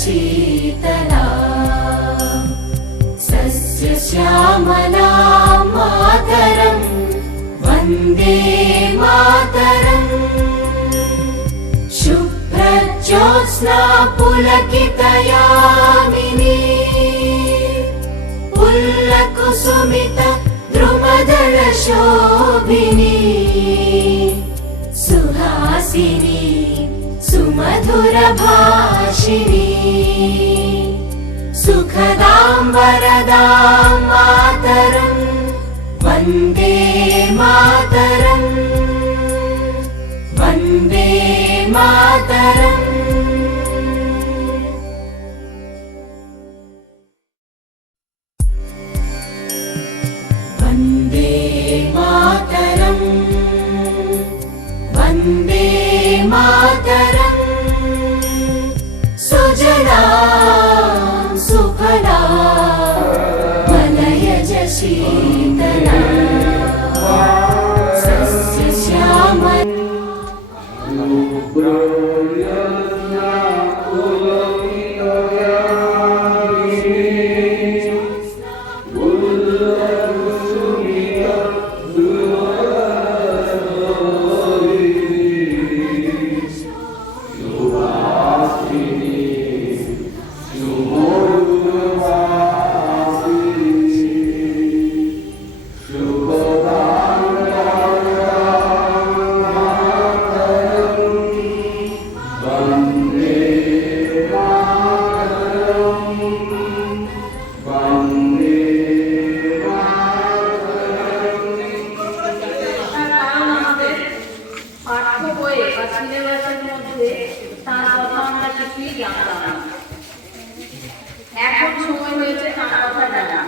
शीतला सस्यश्यामला मातरं वन्दे मातरम् शुभ्रज्योत्स्ना पुलकितयामिनी पुल्लकुसुमित द्रुमदलशोभिनी सुहासिनी सुमधुरभाषिणी सुखदां वरदां मातरं वन्दे मातरम् वन्दे मातरम्। वन्दे मातरम् वन्दे मातरम् सुजलां सुफलां मलयज शीतला सस्यश्यामला এখন সময় হয়েছে তার কথা জানা।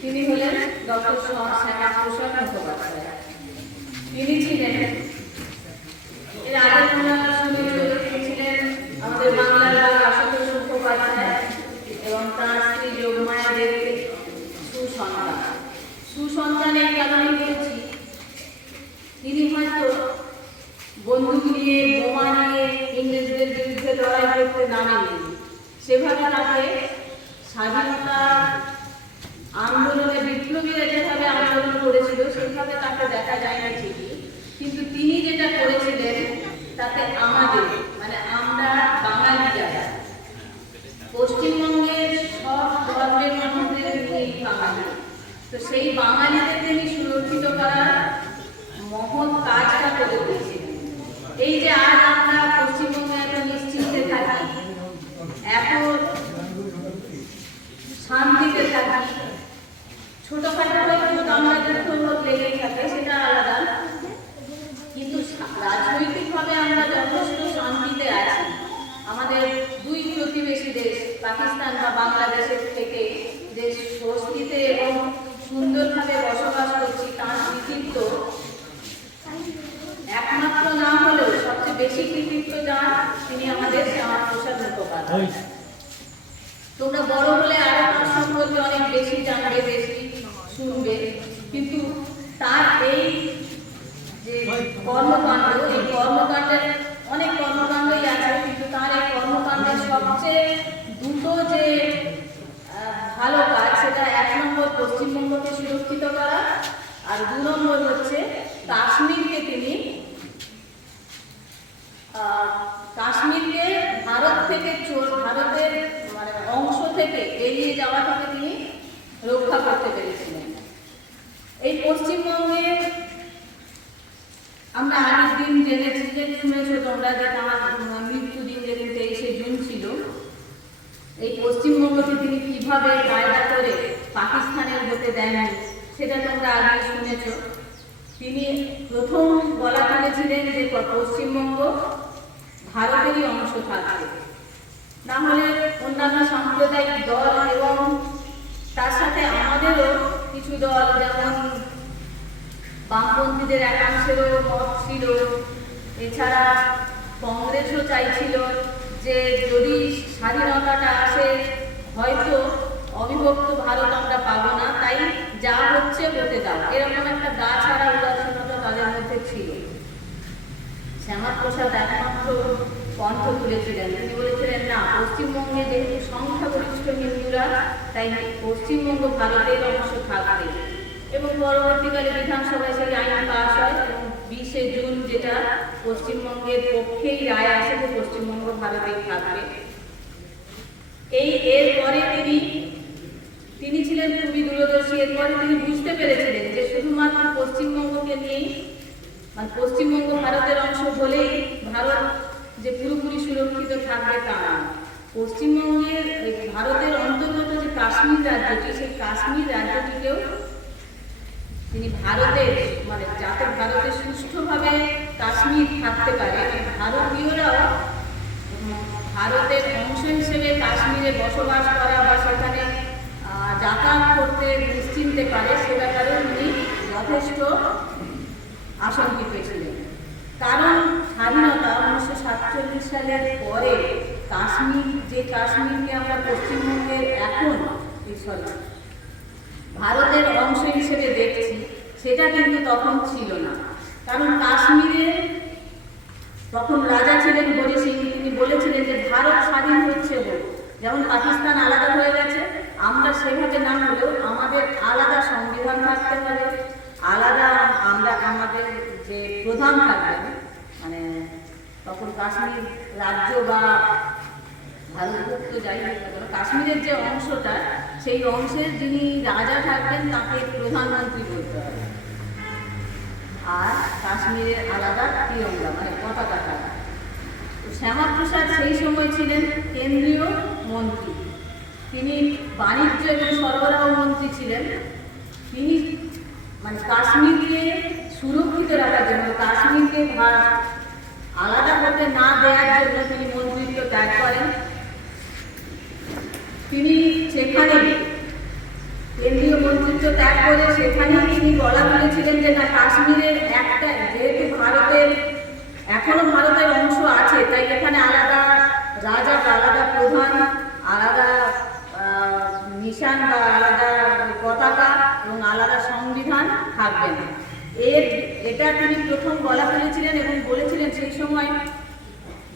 তিনি হলেন ডক্টর শ্যামাপ্রসাদ মুখোপাধ্যায়। তিনি ছিলেন এর আগে ছিলেন আমাদের বাংলার আশুতোষ মুখোপাধ্যায় এবং তার স্ত্রী যোগমায়া দেবীর সুসন্তান। সুসন্তানের কারণে বলছি, তিনি হয়তো বন্দুক নিয়ে বোমা নিয়ে ইংরেজদের বিরুদ্ধে লড়াই করতে নামেননি। সেভাবে তাকে স্বাধীনতা আন্দোলনে বিপ্লবীরা যেভাবে আন্দোলন করেছিল সেভাবে তাকে দেখা যায় না ঠিকই, কিন্তু তিনি যেটা করেছিলেন তাতে আমাদের মানে আমরা বাঙালি যারা পশ্চিমবঙ্গের সব ধর্মের মানুষদের নিয়েই বাঙালি, তো সেই বাঙালিদের তিনি সুরক্ষিত করার মহৎ কাজটা করে দিয়েছিলেন। এই যে আজ আমরা পশ্চিমবঙ্গে এত নিশ্চিন্তে থাকি, এত শান্তিতে থাকি, ছোটখাটো আমরা লেগেই থাকে সেটা আলাদা, কিন্তু রাজনৈতিকভাবে আমরা যথেষ্ট শান্তিতে আছি। আমাদের দুই প্রতিবেশী দেশ পাকিস্তান বা বাংলাদেশের থেকে যে স্বস্তিতে এবং সুন্দরভাবে বসবাস করছি তার কৃতিত্ব একমাত্র না হলেও সবচেয়ে বেশি কৃতিত্ব যান তিনি আমাদের শ্যামাপ্রসাদ মুখোপাধ্যায়। তোমরা বড় হলে আরো তার সম্পর্কে অনেক বেশি জানবে, বেশি শুনবে, কিন্তু তার এই যে কর্মকাণ্ড, এই কর্মকাণ্ডের অনেক কর্মকাণ্ডই আছে, কিন্তু তার এই কর্মকাণ্ডের সবচেয়ে দুটো যে ভালো কাজ, সেটা এক নম্বর পশ্চিমবঙ্গকে সুরক্ষিত করা, আর দু নম্বর হচ্ছে কাশ্মীরকে তিনি কাশ্মীরকে ভারত থেকে ভারতের মানে অংশ থেকে এড়িয়ে যাওয়া থেকে তিনি রক্ষা করতে পেরেছিলেন। এই পশ্চিমবঙ্গে আমরা আগের দিন জেনেছি, যে শুনেছো তোমরা, যে তার মৃত্যুদিন যেদিন 23শে জুন ছিল, এই পশ্চিমবঙ্গকে তিনি কিভাবে কায়দা করে পাকিস্তানের হতে দেননি সেটা তোমরা আগে শুনেছ। তিনি প্রথম বলা তুলেছিলেন যে পশ্চিমবঙ্গ ভারতেরই অংশ থাকবে, না হলে অন্যান্য সাম্প্রদায়িক দল এবং তার সাথে আমাদেরও কিছু দল, যেমন বামপন্থীদের একাংশেরও মত ছিল, এছাড়া কংগ্রেসও চাইছিল যে যদি স্বাধীনতাটা আসে হয়তো অবিভক্ত ভারত আমরা পাবো না, তাই যা হচ্ছে হতে দাও, এরকম একটা গা ছাড়া উদাসীনতা তাদের মধ্যে ছিল। শ্যামাপ্রসাদ একমাত্র কণ্ঠ তুলেছিলেন, তিনি বলেছিলেন না, পশ্চিম হিন্দুরা, তাই পশ্চিমবঙ্গ ভারতের অংশ থাকবে। এবং পরবর্তীকালে বিধানসভায় সেই আইন পাস হয় এবং 20শে জুন যেটা পশ্চিমবঙ্গের পক্ষেই রায় আসে যে পশ্চিমবঙ্গ ভারতেই থাকবে। এরপরে তিনি ছিলেন খুবই দূরদর্শী। এরপরে তিনি বুঝতে পেরেছিলেন যে শুধুমাত্র পশ্চিমবঙ্গকে নিয়েই, মানে পশ্চিমবঙ্গ ভারতের অংশ হলেই ভারত যে পুরোপুরি সুরক্ষিত থাকবে তা না। পশ্চিমবঙ্গের ভারতের অন্তর্গত যে কাশ্মীর রাজ্যটি, সেই কাশ্মীর রাজ্যটিকেও তিনি ভারতের, মানে যাতে ভারতে সুষ্ঠুভাবে কাশ্মীর থাকতে পারে, ভারতীয়রাও ভারতের অংশ হিসেবে কাশ্মীরে বসবাস করা বা সেখানে যাতায়াত করতে নিশ্চিন্তে পারে, সে ব্যাপারে উনি যথেষ্ট আশঙ্কিত ছিলেন। কারণ স্বাধীনতা 1947 সালের পরে কাশ্মীর, যে কাশ্মীরকে আমরা পশ্চিমবঙ্গের এখন ভারতের অংশ হিসেবে দেখছি, সেটা কিন্তু তখন ছিল না। কারণ কাশ্মীরে তখন রাজা ছিলেন হরি সিং। তিনি বলেছিলেন যে ভারত স্বাধীন হচ্ছে হোক, যেমন পাকিস্তান আলাদা হয়ে গেছে, আমরা সেভাবে না হলেও আমাদের আলাদা সংবিধান থাকতে হবে, আলাদা আমরা আমাদের যে প্রধান থাকবেন, মানে তখন কাশ্মীর রাজ্য বা ভারতভুক্ত যাই হোক না কেন, কাশ্মীরের যে অংশটা, সেই অংশের যিনি রাজা থাকবেন তাকে প্রধানমন্ত্রী বলতে হবে। আর কাশ্মীরের আলাদা তিরঙ্গা, মানে পতাকা থাকবে। শ্যামাপ্রসাদ সেই সময় ছিলেন কেন্দ্রীয় মন্ত্রী, তিনি বাণিজ্য এবং সরবরাহ মন্ত্রী ছিলেন। তিনি মানে কাশ্মীরকে সুরক্ষিত রাখার জন্য, কাশ্মীরকে আলাদা করতে না দেওয়ার জন্য তিনি মন্ত্রিত্ব ত্যাগ করেন। তিনি সেখানে কেন্দ্রীয় মন্ত্রিত্ব ত্যাগ করে সেখানেই তিনি বলা বলেছিলেন যে না, কাশ্মীরের একটা, যেহেতু ভারতের এখনো ভারতের অংশ আছে, তাই এখানে আলাদা রাজা বা আলাদা প্রধান, আলাদা নিশান বা আলাদা পতাকা এবং আলাদা সংবিধান থাকবে না। এটা তিনি প্রথম বলা বলেছিলেন এবং বলেছিলেন সেই সময়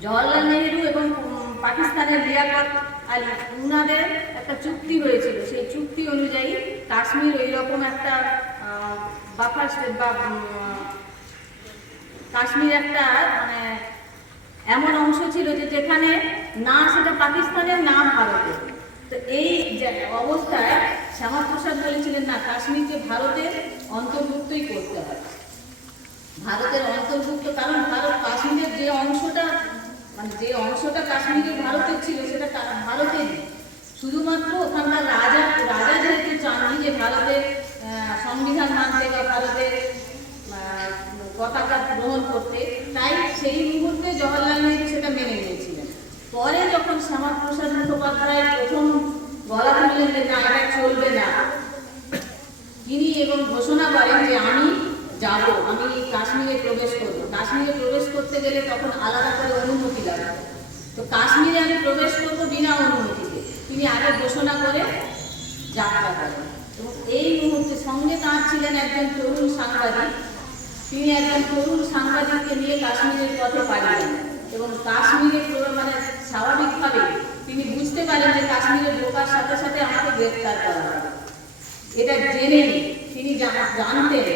জওয়াহরলাল নেহরু এবং পাকিস্তানের লিয়াকত আলী, উনাদের একটা চুক্তি হয়েছিল। সেই চুক্তি অনুযায়ী কাশ্মীর ওই রকম একটা বাফার স্টেট বা কাশ্মীর একটা মানে এমন অংশ ছিল যে যেখানে না সেটা পাকিস্তানের, না ভারতের। তো এই অবস্থায় শ্যামাপ্রসাদ বলেছিলেন না, কাশ্মীরকে ভারতের অন্তর্ভুক্তই করতে হয়, ভারতের অন্তর্ভুক্ত। কারণ ভারত কাশ্মীরের যে অংশটা, মানে যে অংশটা কাশ্মীরের ভারতের ছিল, সেটা ভারতেরই। শুধুমাত্র ওখানকার রাজা যেহেতু চাননি যে ভারতের সংবিধান মানতে বা ভারতের পতাকা গ্রহণ করতে, তাই সেই মুহূর্তে জওয়াহরলাল নেহরু সেটা মেনে নিয়েছিলেন। পরে যখন শ্যামাপ্রসাদ মুখোপাধ্যায় প্রথম বলা তুললেন যে না, এটা চলবে না, তিনি এবং ঘোষণা করেন যে আমি যাব, আমি কাশ্মীরে প্রবেশ করব। কাশ্মীরে প্রবেশ করতে গেলে তখন আলাদা করে অনুমতি লাগবে। তো কাশ্মীরে আমি প্রবেশ করব বিনা অনুমতিতে, তিনি আগে ঘোষণা করে যাত্রা করেন। এবং এই মুহূর্তে সঙ্গে তাঁর ছিলেন একজন তরুণ সাংবাদিক। তিনি একজন তরুণ সাংবাদিককে নিয়ে কাশ্মীরের পথে পাড়ি দেন এবং কাশ্মীরে মানে স্বাভাবিকভাবে তিনি বুঝতে পারেন যে কাশ্মীরে ঢোকার সাথে সাথে আমাকে গ্রেফতার করা হবে। এটা জেনে তিনি জানতেন